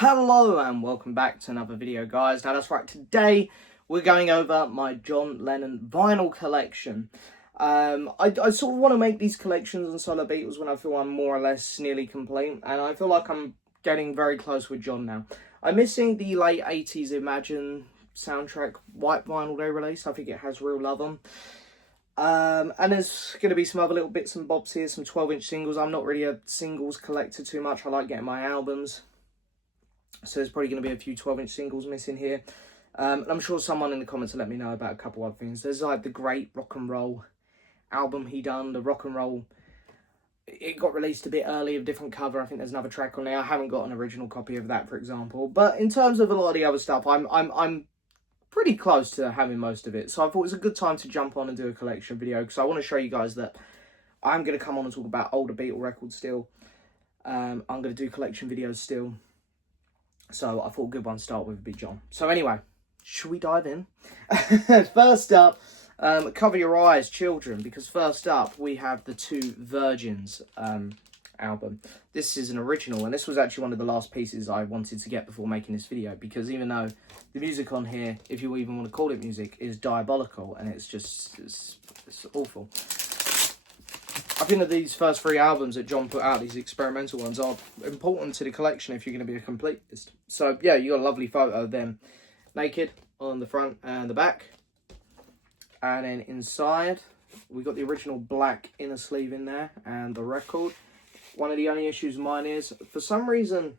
Hello and welcome back to another video, guys. Now that's right, today we're going over my John Lennon vinyl collection. I sort of want to make these collections on solo Beatles when I feel I'm more or less nearly complete, and I feel like I'm getting very close with John now. I'm missing the late 80s Imagine soundtrack white vinyl they released. I think it has Real Love on. And there's going to be some other little bits and bobs here, some 12-inch singles. I'm not really a singles collector too much. I like getting my albums. So there's probably going to be a few 12-inch singles missing here. And I'm sure someone in the comments will let me know about a couple other things. There's like the great rock and roll album he done. The rock and roll, it got released a bit early, a different cover. I think there's another track on there. I haven't got an original copy of that, for example. But in terms of a lot of the other stuff, I'm pretty close to having most of it. So I thought it was a good time to jump on and do a collection video, because I want to show you guys that I'm going to come on and talk about older Beatle records still. I'm going to do collection videos still. So I thought a good one to start with would be John. So anyway, should we dive in? First up, Cover Your Eyes, Children, because first up we have the Two Virgins album. This is an original, and this was actually one of the last pieces I wanted to get before making this video, because even though the music on here, if you even want to call it music, is diabolical, and it's just, it's awful. I think that these first three albums that John put out, these experimental ones, are important to the collection if you're going to be a completist. So, yeah, you got a lovely photo of them naked on the front and the back. And then inside, we got the original black inner sleeve in there and the record. One of the only issues of mine is, for some reason,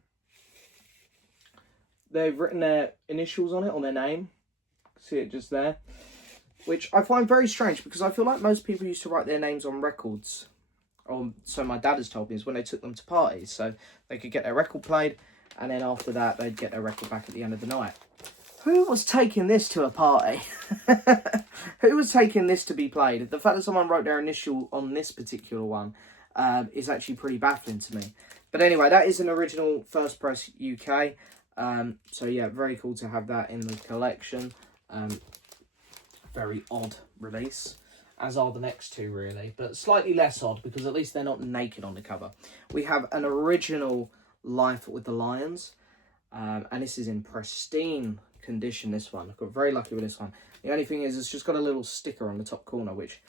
they've written their initials on it, on their name. See it just there. Which I find very strange, because I feel like most people used to write their names on records. Or so my dad has told me, is when they took them to parties. So they could get their record played, and then after that they'd get their record back at the end of the night. Who was taking this to a party? Who was taking this to be played? The fact that someone wrote their initial on this particular one is actually pretty baffling to me. But anyway, that is an original First Press UK. So yeah, very cool to have that in the collection. Very odd release, as are the next two really, but slightly less odd because at least they're not naked on the cover. We have an original Life with the Lions, and this is in pristine condition, this one. I got very lucky with this one. The only thing is it's just got a little sticker on the top corner, which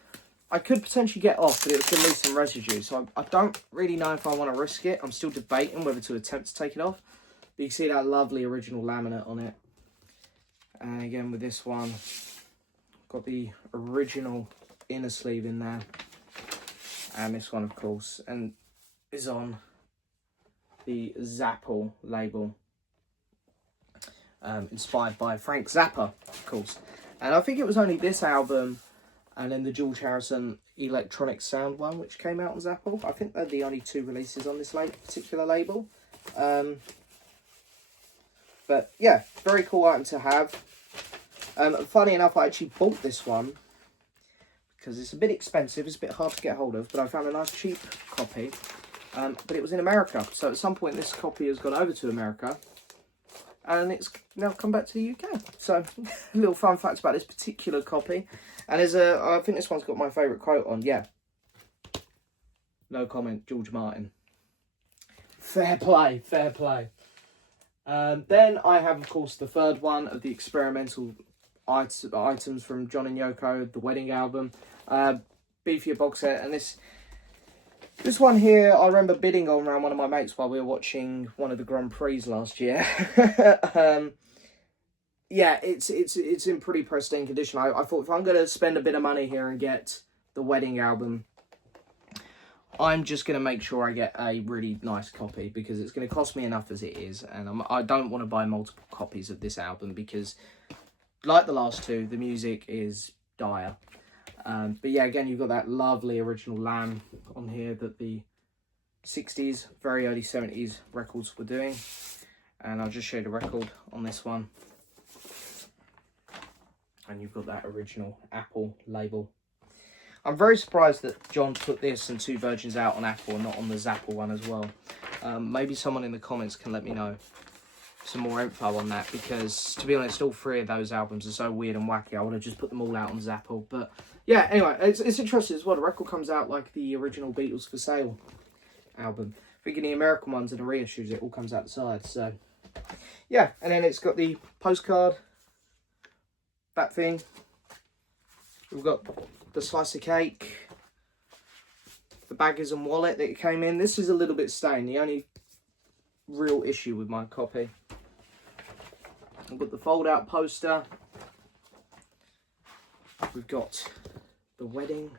I could potentially get off, but it was going to leave some residue, so I don't really know if I want to risk it. I'm still debating whether to attempt to take it off, but you can see that lovely original laminate on it. And again with this one, got the original inner sleeve in there, and this one of course, and is on the Zappa label, inspired by Frank Zappa, of course. And I think it was only this album and then the George Harrison Electronic Sound one which came out on Zappa. I think they're the only two releases on this particular label. But yeah, very cool item to have. Funny enough, I actually bought this one because it's a bit expensive, it's a bit hard to get hold of, but I found a nice cheap copy, but it was in America, so at some point this copy has gone over to America, and it's now come back to the UK. So, a little fun fact about this particular copy, and there's I think this one's got my favourite quote on, yeah, no comment, George Martin. Fair play, fair play. Then I have, of course, the third one of the experimental items from John and Yoko, the wedding album, beefier box set, and this one here I remember bidding on around one of my mates while we were watching one of the Grand Prix last year. Yeah, it's in pretty pristine condition. I thought if I'm going to spend a bit of money here and get the wedding album, I'm just going to make sure I get a really nice copy, because it's going to cost me enough as it is, and I don't want to buy multiple copies of this album because, like the last two, the music is dire. But yeah, again, you've got that lovely original Lamb on here that the 60s, very early 70s records were doing. And I'll just show you the record on this one. And you've got that original Apple label. I'm very surprised that John put this and Two Virgins out on Apple and not on the Zappa one as well. Maybe someone in the comments can let me know some more info on that, because to be honest, all three of those albums are so weird and wacky. I would have just put them all out on Zappa. But yeah, anyway, it's interesting as well. The record comes out like the original Beatles for Sale album. I think in the American ones and the reissues, it all comes out the side. So yeah, and then it's got the postcard, that thing. We've got the slice of cake, the baggers and wallet that it came in. This is a little bit stained, the only real issue with my copy. I've got the fold out poster. We've got the wedding.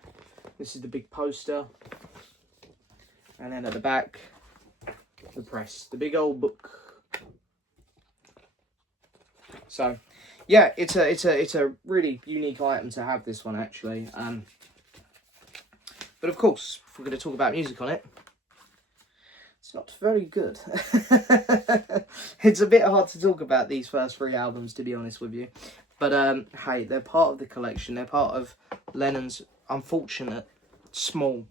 This is the big poster. And then at the back, the press, the big old book. So, yeah, it's a really unique item to have, this one actually. But of course, if we're going to talk about music on it, it's not very good. It's a bit hard to talk about these first 3 albums, to be honest with you. But hey, they're part of the collection. They're part of Lennon's unfortunate small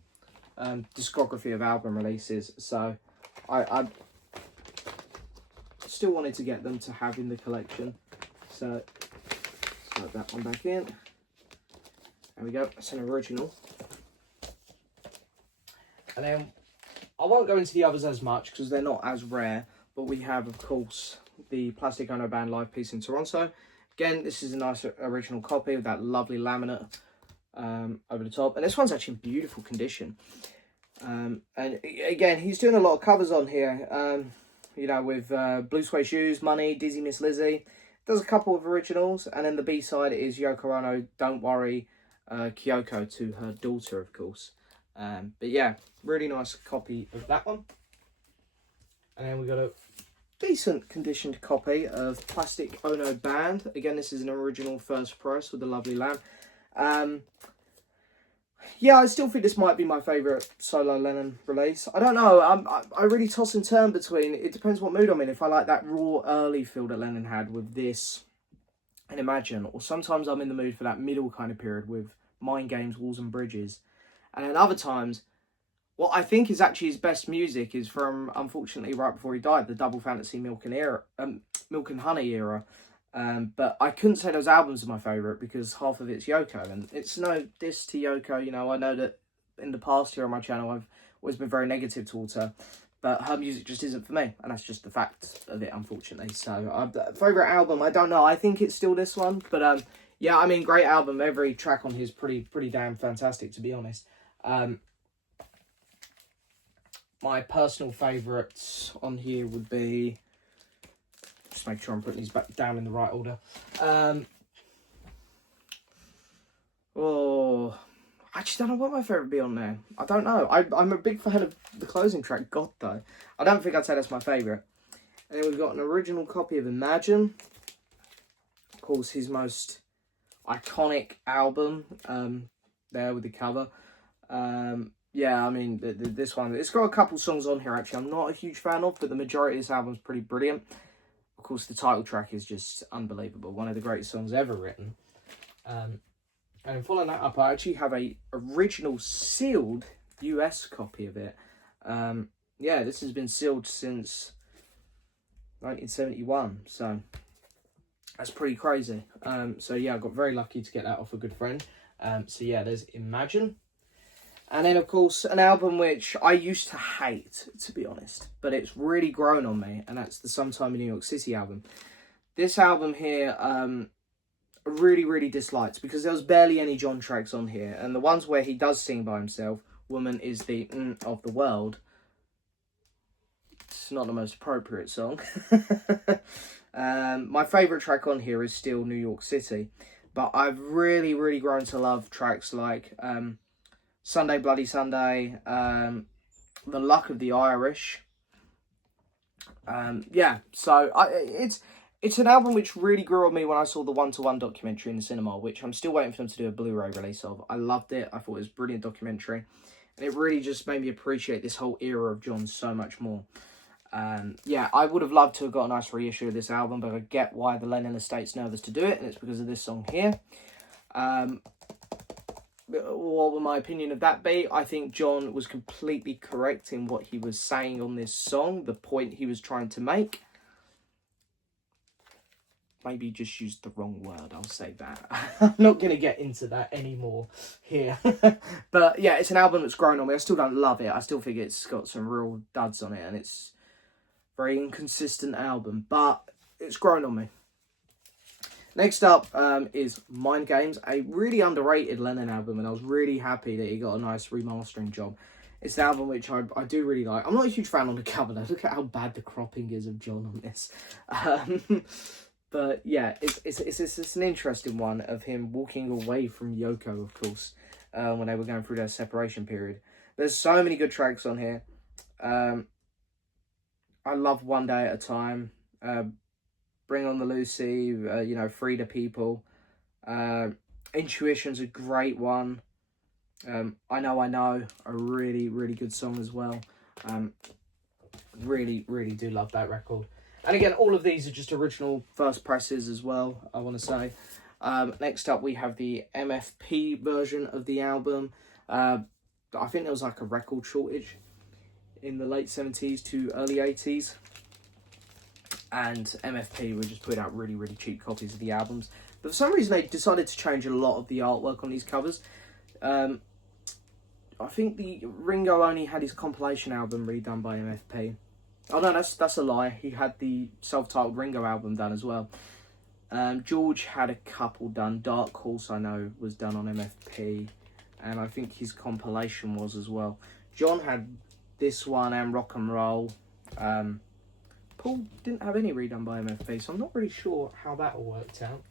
discography of album releases. So I still wanted to get them to have in the collection. So slide that one back in. There we go. That's an original. And then I won't go into the others as much because they're not as rare. But we have, of course, the Plastic Ono Band live piece in Toronto. Again, this is a nice original copy with that lovely laminate over the top. And this one's actually in beautiful condition. And again, he's doing a lot of covers on here. You know, with Blue Suede Shoes, Money, Dizzy Miss Lizzie. Does a couple of originals. And then the B-side is Yoko Ono, Don't Worry, Kyoko, to her daughter, of course. But yeah, really nice copy of that one. And then we got a decent conditioned copy of Plastic Ono Band. Again, this is an original first press with a lovely lamp. Yeah, I still think this might be my favourite solo Lennon release. I don't know. I really toss and turn between. It depends what mood I'm in. If I like that raw early feel that Lennon had with this and Imagine, or sometimes I'm in the mood for that middle kind of period with Mind Games, Walls and Bridges. And then other times, what I think is actually his best music is from, unfortunately, right before he died, the Double Fantasy Milk and Honey era. But I couldn't say those albums are my favourite because half of it's Yoko. And it's no diss to Yoko. You know, I know that in the past here on my channel, I've always been very negative towards her. But her music just isn't for me. And that's just the fact of it, unfortunately. So, favourite album, I don't know. I think it's still this one. But, yeah, I mean, great album. Every track on here is pretty damn fantastic, to be honest. My personal favourites on here would be... Just make sure I'm putting these back down in the right order. Oh, I actually don't know what my favourite would be on there. I don't know. I'm a big fan of the closing track, God, though. I don't think I'd say that's my favourite. And then we've got an original copy of Imagine. Of course, his most iconic album. There with the cover. Yeah, I mean, this one, it's got a couple songs on here, actually, I'm not a huge fan of, but the majority of this album is pretty brilliant. Of course, the title track is just unbelievable. One of the greatest songs ever written. And following that up, I actually have a original sealed US copy of it. Yeah, this has been sealed since 1971, so that's pretty crazy. So yeah, I got very lucky to get that off a good friend. So yeah, there's Imagine. And then, of course, an album which I used to hate, to be honest. But it's really grown on me. And that's the Sometime in New York City album. This album here, I really disliked. Because there was barely any John tracks on here. And the ones where he does sing by himself, Woman is the of the world. It's not the most appropriate song. My favourite track on here is still New York City. But I've really grown to love tracks like... Sunday Bloody Sunday, The Luck of the Irish. Yeah, so it's an album which really grew on me when I saw the 1-to-1 documentary in the cinema, which I'm still waiting for them to do a Blu-ray release of. I loved it. I thought it was a brilliant documentary. And it really just made me appreciate this whole era of John so much more. Yeah, I would have loved to have got a nice reissue of this album, but I get why the Lennon estate's nervous to do it, and it's because of this song here. What would my opinion of that be? I think John was completely correct in what he was saying on this song, the point he was trying to make. Maybe he just used the wrong word, I'll say that. I'm not going to get into that anymore here. But yeah, it's an album that's grown on me. I still don't love it. I still think it's got some real duds on it, and it's Very inconsistent album, but it's grown on me. Next up is Mind Games, a really underrated Lennon album, and I was really happy that he got a nice remastering job. It's an album which I do really like. I'm not a huge fan on the cover though. Look at how bad the cropping is of John on this. But yeah, it's an interesting one of him walking away from Yoko, of course, when they were going through their separation period. There's so many good tracks on here. I love One Day at a Time. Bring on the Lucy, Free the People. Intuition's a great one. I Know, a really, really good song as well. Really, really do love that record. And again, all of these are just original first presses as well, I want to say. Next up, we have the MFP version of the album. I think there was like a record shortage in the late 70s to early 80s. And MFP were just putting out really, really cheap copies of the albums. But for some reason, they decided to change a lot of the artwork on these covers. I think the Ringo only had his compilation album redone by MFP. Oh no, that's a lie. He had the self-titled Ringo album done as well. George had a couple done. Dark Horse, I know, was done on MFP. And I think his compilation was as well. John had this one and Rock and Roll. Paul didn't have any redone by MFP, so I'm not really sure how that all worked out.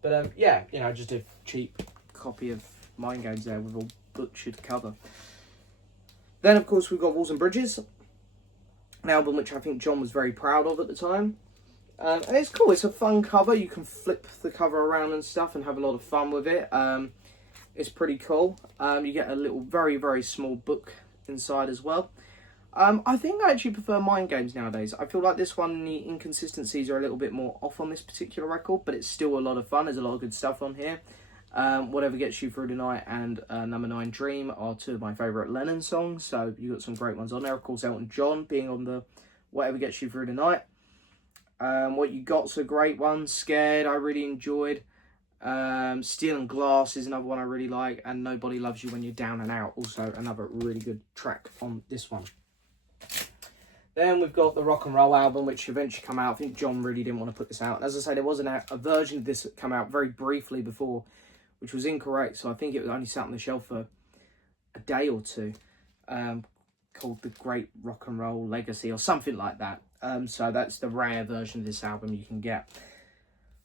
But yeah, just a cheap copy of Mind Games there with a butchered cover. Then, of course, we've got Walls and Bridges, an album which I think John was very proud of at the time. And it's cool. It's a fun cover. You can flip the cover around and stuff and have a lot of fun with it. It's pretty cool. You get a little, very, very small book inside as well. I think I actually prefer Mind Games nowadays. I feel like this one, the inconsistencies are a little bit more off on this particular record, but it's still a lot of fun. There's a lot of good stuff on here. Whatever Gets You Through the Night and Number 9 Dream are two of my favourite Lennon songs, so you got some great ones on there. Of course, Elton John being on the Whatever Gets You Through the Night. What You Got's a great one. Scared, I really enjoyed. Steel and Glass is another one I really like, and Nobody Loves You When You're Down and Out, also another really good track on this one. Then we've got the Rock and Roll album, which eventually come out. I think John really didn't want to put this out. And as I say, there was a version of this that came out very briefly before, which was incorrect. So I think it was only sat on the shelf for a day or two, called The Great Rock and Roll Legacy or something like that. So that's the rare version of this album you can get.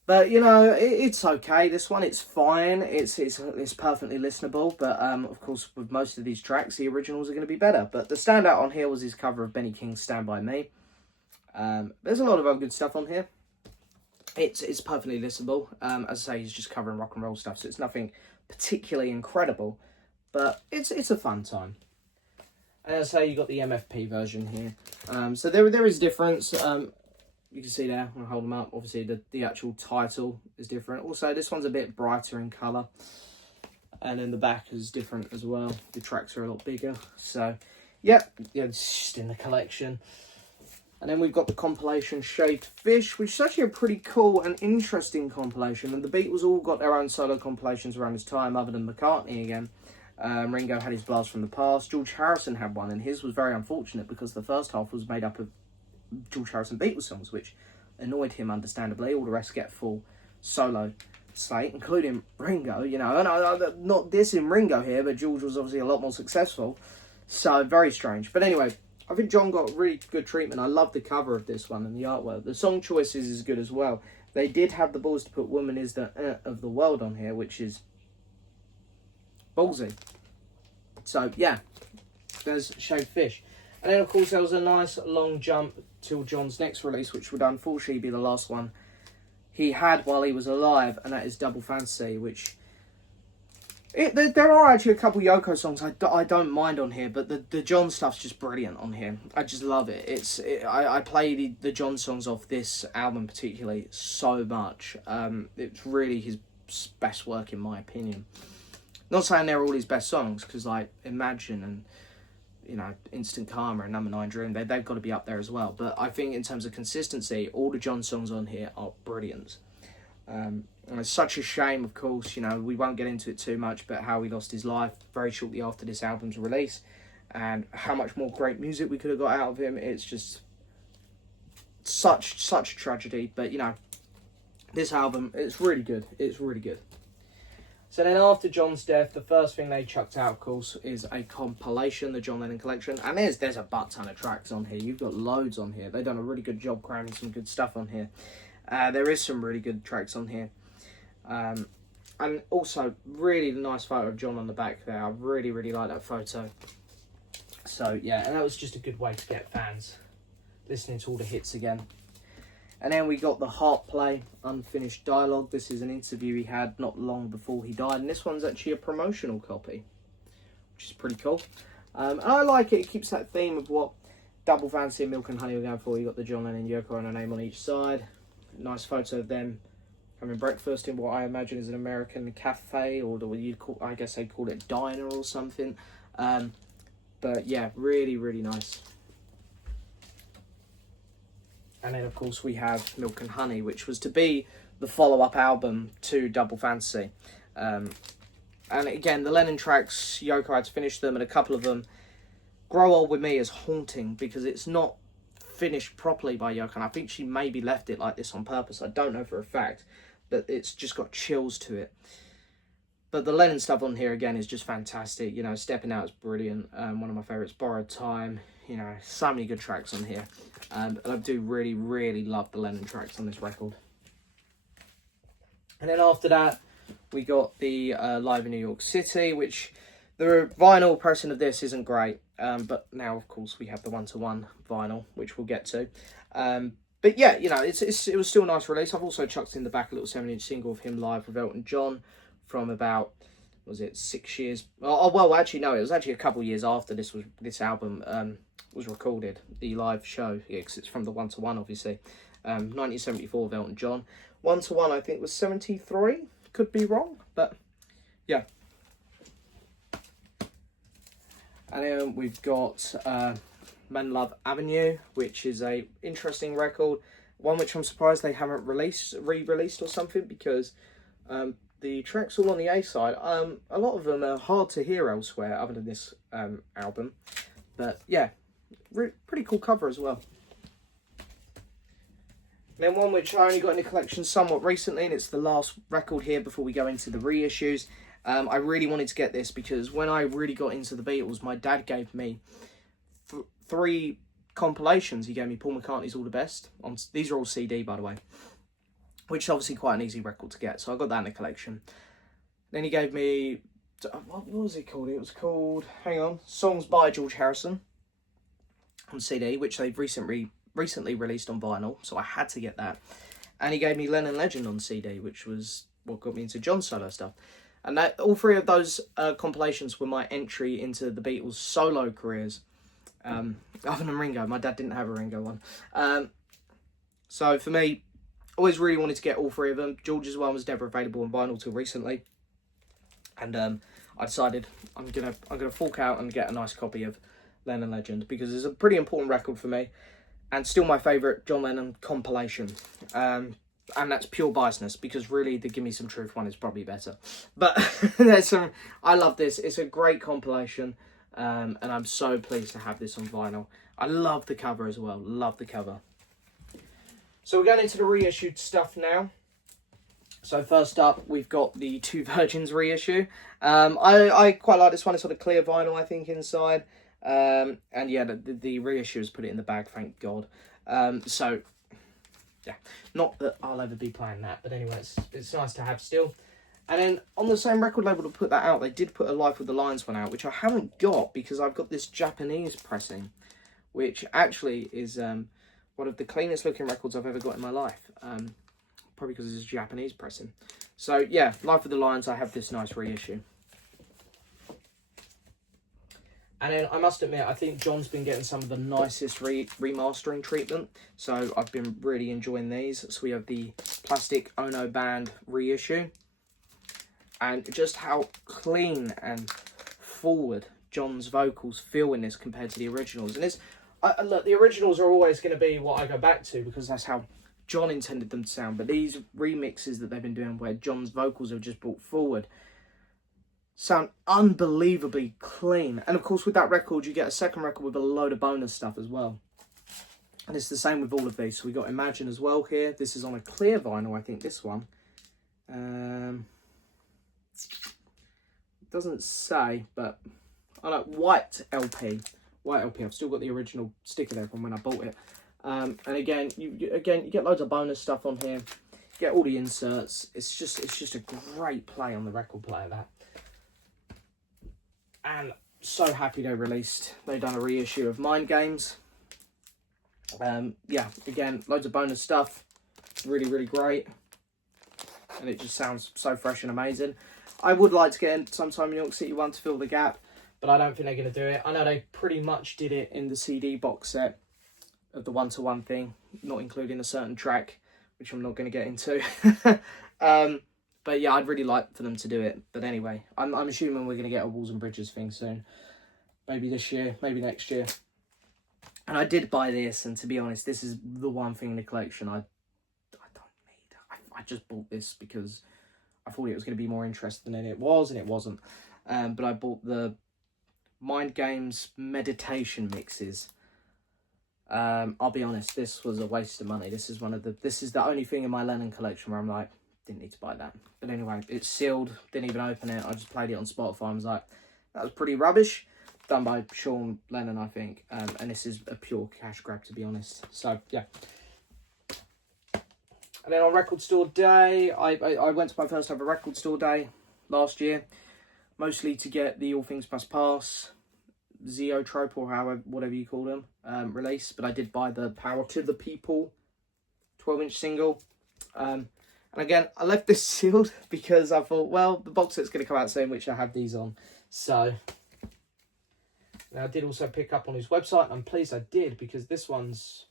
But, it's okay. This one, it's fine. It's perfectly listenable. But, of course, with most of these tracks, the originals are going to be better. But the standout on here was his cover of Benny King's Stand By Me. There's a lot of other good stuff on here. It's perfectly listenable. As I say, he's just covering rock and roll stuff. So it's nothing particularly incredible. But it's a fun time. And as I say, you got the MFP version here. So there is difference. You can see there, I'll hold them up. Obviously, the actual title is different. Also, this one's a bit brighter in colour. And then the back is different as well. The tracks are a lot bigger. So, yeah, it's just in the collection. And then we've got the compilation Shaved Fish, which is actually a pretty cool and interesting compilation. And the Beatles all got their own solo compilations around this time, other than McCartney again. Ringo had his Blast from the Past. George Harrison had one, and his was very unfortunate because the first half was made up of George Harrison Beatles songs, which annoyed him understandably. All the rest get full solo slate, including Ringo, and I'm not dissing Ringo here, but George was obviously a lot more successful, so very strange. But anyway, I think John got really good treatment. I love the cover of this one and the artwork. The song choices is good as well. They did have the balls to put Woman Is the of the World on here, which is ballsy. So yeah, there's Shaved Fish. And then, of course, there was a nice long jump till John's next release, which would unfortunately be the last one he had while he was alive, and that is Double Fantasy, which... There are actually a couple Yoko songs I don't mind on here, but the John stuff's just brilliant on here. I just love it. I play the John songs off this album particularly so much. It's really his best work, in my opinion. Not saying they're all his best songs, because, like, Imagine and... Instant Karma and Number 9 Dream, they've got to be up there as well. But I think in terms of consistency, all the John songs on here are brilliant. And it's such a shame, of course, we won't get into it too much, but how he lost his life very shortly after this album's release, and how much more great music we could have got out of him. It's just such a tragedy. But you know, this album, it's really good. It's really good. So then after John's death, the first thing they chucked out, of course, is a compilation, the John Lennon collection. And there's a butt ton of tracks on here. You've got loads on here. They've done a really good job cramming some good stuff on here. There is some really good tracks on here. And also, really nice photo of John on the back there. I really, really like that photo. So, yeah, and that was just a good way to get fans listening to all the hits again. And then we got the Heart Play Unfinished Dialogue. This is an interview he had not long before he died. And this one's actually a promotional copy, which is pretty cool. And I like it. It keeps that theme of what Double Fantasy and Milk and Honey were going for. You got the John Lennon and Yoko Ono name on each side. Nice photo of them having breakfast in what I imagine is an American cafe, or you'd call, I guess they'd call it diner or something. But yeah, really, really nice. And then, of course, we have Milk and Honey, which was to be the follow-up album to Double Fantasy. And again, the Lennon tracks, Yoko had to finish them, and a couple of them, Grow Old With Me is haunting because it's not finished properly by Yoko. And I think she maybe left it like this on purpose. I don't know for a fact, but it's just got chills to it. But the Lennon stuff on here, again, is just fantastic. You know, Stepping Out is brilliant. One of my favourites, Borrowed Time. You know, so many good tracks on here. And I do really, really love the Lennon tracks on this record. And then after that, we got the Live in New York City, which the vinyl pressing of this isn't great. But now, of course, we have the 1-to-1 vinyl, which we'll get to. But yeah, you know, it was still a nice release. I've also chucked in the back a little 7-inch single of him live with Elton John from about, was it 6 years? Oh, well, actually, no, it was actually a couple of years after this album was recorded, the live show, yeah, because it's from the 1-to-1, obviously. 1974 of Elton John. 1-to-1, I think, was 73. Could be wrong, but yeah. And then we've got Men Love Avenue, which is a interesting record. One which I'm surprised they haven't re-released or something, because the tracks all on the A side, a lot of them are hard to hear elsewhere other than this album. But yeah, pretty cool cover as well. And then one which I only got in the collection somewhat recently, and it's the last record here before we go into the reissues. I really wanted to get this because when I really got into the Beatles, my dad gave me 3 compilations. He gave me Paul McCartney's All the Best. These are all CD, by the way, which is obviously quite an easy record to get. So I got that in the collection. Then he gave me, what was it called? It was called, hang on, Songs by George Harrison on CD, which they've recently released on vinyl. So I had to get that. And he gave me Lennon Legend on CD, which was what got me into John's solo stuff. And that all 3 of those compilations were my entry into the Beatles' solo careers. Other than Ringo, my dad didn't have a Ringo one. So for me, always really wanted to get all 3 of them. George's one was never available on vinyl till recently, and I decided I'm gonna fork out and get a nice copy of Lennon Legend because it's a pretty important record for me, and still my favourite John Lennon compilation. And that's pure biasness because really the Give Me Some Truth one is probably better. But I love this. It's a great compilation. And I'm so pleased to have this on vinyl. I love the cover as well. Love the cover. So we're going into the reissued stuff now. So first up, we've got the Two Virgins reissue. I quite like this one. It's got a clear vinyl, I think, inside. And yeah, the reissue has put it in the bag, thank God. So yeah, not that I'll ever be playing that, but anyway, it's nice to have still. And then on the same record label to put that out, they did put a Life with the Lions one out, which I haven't got because I've got this Japanese pressing, which actually is one of the cleanest looking records I've ever got in my life. Probably because it's Japanese pressing. So yeah, Life with the Lions, I have this nice reissue. And then I must admit, I think John's been getting some of the nicest remastering treatment. So I've been really enjoying these. So we have the Plastic Ono Band reissue. And just how clean and forward John's vocals feel in this compared to the originals. And look, the originals are always going to be what I go back to because that's how John intended them to sound. But these remixes that they've been doing where John's vocals are just brought forward sound unbelievably clean. And of course with that record you get a second record with a load of bonus stuff as well. And it's the same with all of these. So we got Imagine as well here. This is on a clear vinyl, I think, this one. It doesn't say, but I like white LP. White LP. I've still got the original sticker there from when I bought it. And again, you get loads of bonus stuff on here. You get all the inserts. It's just a great play on the record player, that. And so happy they've done a reissue of Mind Games. Yeah, again, loads of bonus stuff. Really, really great. And it just sounds so fresh and amazing. I would like to get in sometime New York City one to fill the gap, but I don't think they're going to do it. I know they pretty much did it in the CD box set of the one-to-one thing, not including a certain track, which I'm not going to get into. But yeah, I'd really like for them to do it. But anyway, I'm assuming we're going to get a Walls and Bridges thing soon. Maybe this year, maybe next year. And I did buy this, and to be honest, this is the one thing in the collection I don't need. I just bought this because I thought it was going to be more interesting than it was, and it wasn't. But I bought the Mind Games meditation mixes. I'll be honest, this was a waste of money. This is the only thing in my Lennon collection where I'm like, didn't need to buy that. But anyway, it's sealed, didn't even open it. I just played it on Spotify and was like, that was pretty rubbish. Done by John Lennon, I think. And this is a pure cash grab, to be honest. So, yeah. And then on Record Store Day, I went to my first ever Record Store Day last year. Mostly to get the All Things Must Pass, Zeotrope, or whatever you call them, release. But I did buy the Power to the People 12-inch single. And again, I left this sealed because I thought, well, the box set's going to come out soon, which I have these on. So... Now, I did also pick up on his website, and I'm pleased I did, because this one's...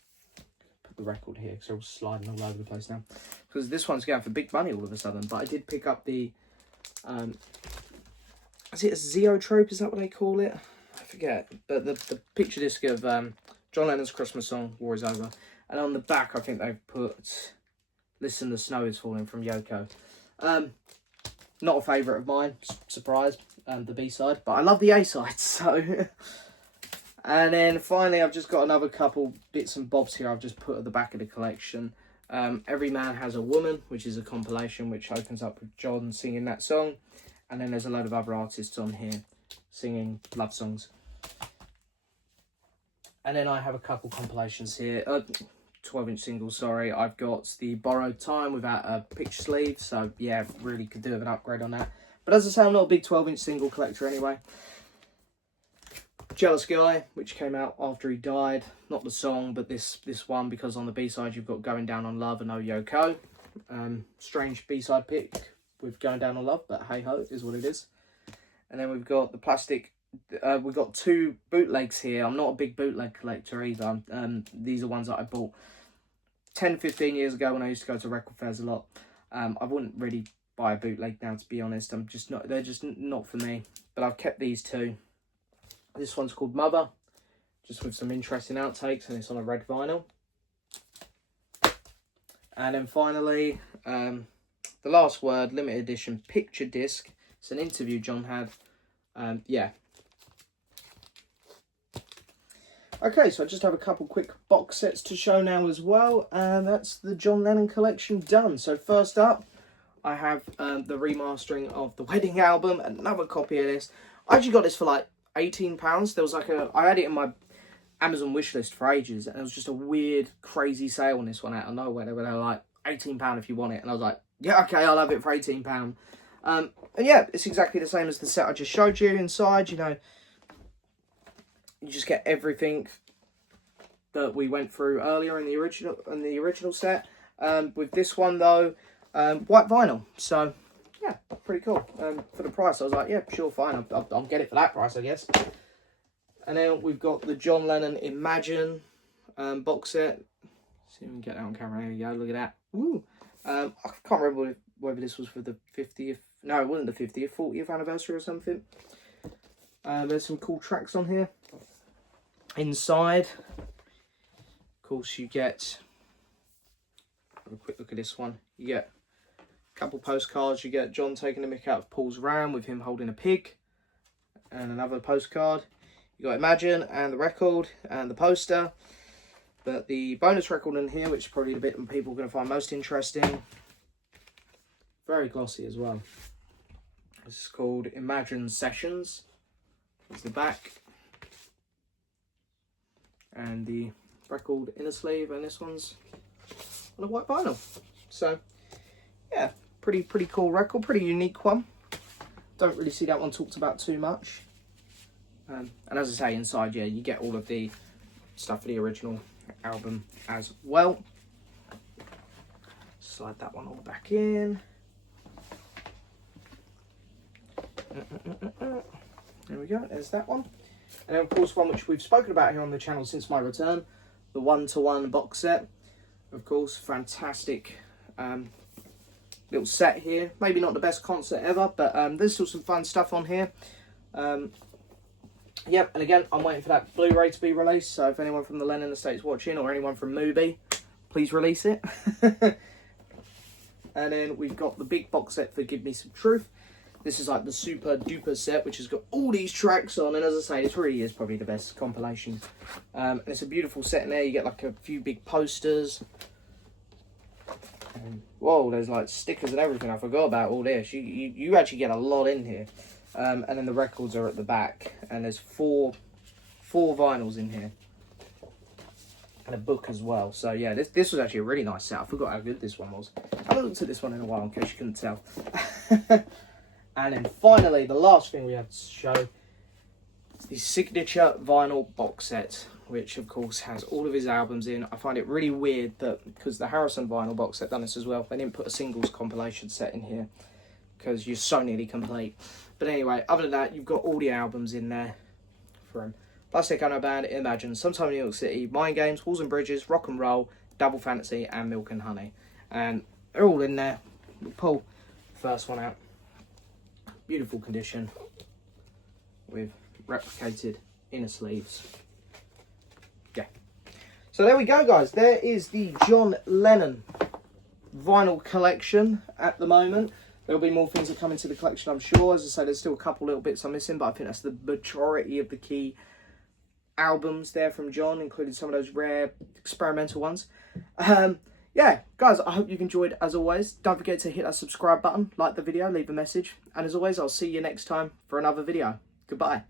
Put the record here, because they're all sliding all over the place now. Because this one's going for big money all of a sudden. But I did pick up the... is it a Zeotrope? Is that what they call it? I forget. But the picture disc of John Lennon's Christmas song, War Is Over. And on the back, I think they've put Listen, the Snow Is Falling from Yoko. Not a favourite of mine, surprise, the B-side, but I love the A-side, so... And then finally, I've just got another couple bits and bobs here I've just put at the back of the collection. Every Man Has a Woman, which is a compilation which opens up with John singing that song. And then there's a load of other artists on here singing love songs. And then I have a couple compilations here. 12-inch singles, sorry. I've got the Borrowed Time without a picture sleeve, so yeah, really could do with an upgrade on that. But as I say, I'm not a big 12-inch single collector anyway. Jealous Guy, which came out after he died. Not the song, but this one, because on the B-side you've got Going Down on Love and Oh Yoko. Strange B-side pick with Going Down on Love, but hey-ho, is what it is. And then we've got the plastic... we've got two bootlegs here. I'm not a big bootleg collector either. These are ones that I bought 10, 15 years ago when I used to go to record fairs a lot. I wouldn't really buy a bootleg now, to be honest. They're just not for me. But I've kept these two. This one's called Mother, just with some interesting outtakes, and it's on a red vinyl. And then finally, The Last Word, limited edition picture disc. It's an interview John had. Yeah. Okay, so I just have a couple quick box sets to show now as well, and that's the John Lennon collection done. So first up, I have the remastering of the Wedding album, another copy of this. I actually got this for like £18. There was like I had it in my Amazon wishlist for ages, and it was just a weird, crazy sale on this one out of nowhere. They were like £18 if you want it, and I was like, yeah, okay, I'll have it for £18. And yeah, it's exactly the same as the set I just showed you inside. You know, you just get everything that we went through earlier in the original set. With this one though, white vinyl. So yeah, pretty cool. For the price, I was like, yeah, sure, fine. I'll get it for that price, I guess. And then we've got the John Lennon Imagine box set. See if we can get that on camera. There we go. Look at that. Woo. I can't remember whether this was for the 50th. No, it wasn't the 50th, 40th anniversary or something. There's some cool tracks on here. Inside, of course, you get... Have a quick look at this one. You get a couple postcards. You get John taking the mick out of Paul's ram with him holding a pig. And another postcard. You got Imagine and the record and the poster. But the bonus record in here, which is probably the bit that people are going to find most interesting, very glossy as well. This is called Imagine Sessions. There's the back. And the record inner sleeve, and this one's on a white vinyl. So, yeah, pretty cool record, pretty unique one. Don't really see that one talked about too much. And as I say, inside, yeah, you get all of the stuff for the original album as well. Slide that one all back in. There we go, there's that one. And then of course one which we've spoken about here on the channel since my return, the 1-to-1 box set. Of course, fantastic little set here. Maybe not the best concert ever, but there's still some fun stuff on here. Yep, and again, I'm waiting for that Blu-ray to be released, so if anyone from the Lennon Estate's watching, or anyone from Mubi, please release it. And then we've got the big box set for Give Me Some Truth. This is like the super duper set, which has got all these tracks on, and as I say, this really is probably the best compilation. And it's a beautiful set in there. You get like a few big posters. And, whoa, there's like stickers and everything. I forgot about all this. You actually get a lot in here. And then the records are at the back, and there's four vinyls in here, and a book as well. So yeah, this was actually a really nice set. I forgot how good this one was. I haven't looked at this one in a while, in case you couldn't tell. And then finally, the last thing we have to show is the signature vinyl box set, which of course has all of his albums in. I find it really weird that, because the Harrison vinyl box set done this as well, they didn't put a singles compilation set in here, because you're so nearly complete. But anyway, other than that, you've got all the albums in there from Plastic Ono Band, Imagine, Sometime in New York City, Mind Games, Walls and Bridges, Rock and Roll, Double Fantasy, and Milk and Honey. And they're all in there. We'll pull the first one out. Beautiful condition with replicated inner sleeves. Yeah. So there we go, guys. There is the John Lennon vinyl collection at the moment. There'll be more things that come into the collection, I'm sure. As I say, there's still a couple little bits I'm missing, but I think that's the majority of the key albums there from John, including some of those rare experimental ones. Yeah, guys, I hope you've enjoyed as always. Don't forget to hit that subscribe button, like the video, leave a message. And as always, I'll see you next time for another video. Goodbye.